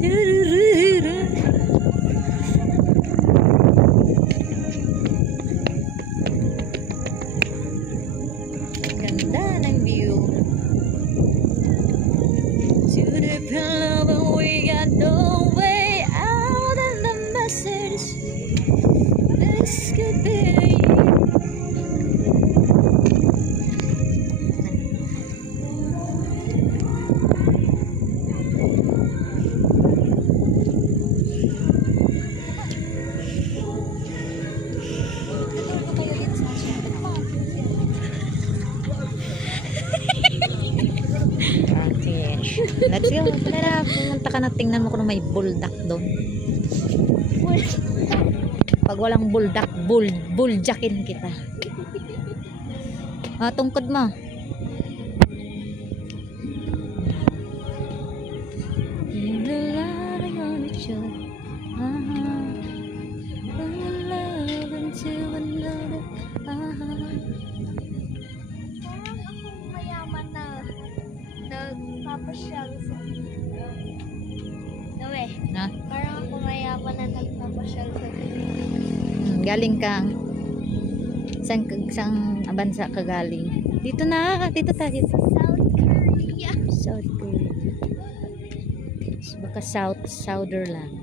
Ganda ng view. To the pillow, we got no way out, and the message this could be let's go. Tara, pumunta ka na, tingnan mo kung may buldak doon. Pag walang buldak, buljackin kita. Tungkod mo. Nagpapasyal sa Na? parang ako mayaman na nagpapasyal sa Galing kang sang bansa ka galing? Dito tayo. South Korea. South Korea. Baka Southerland.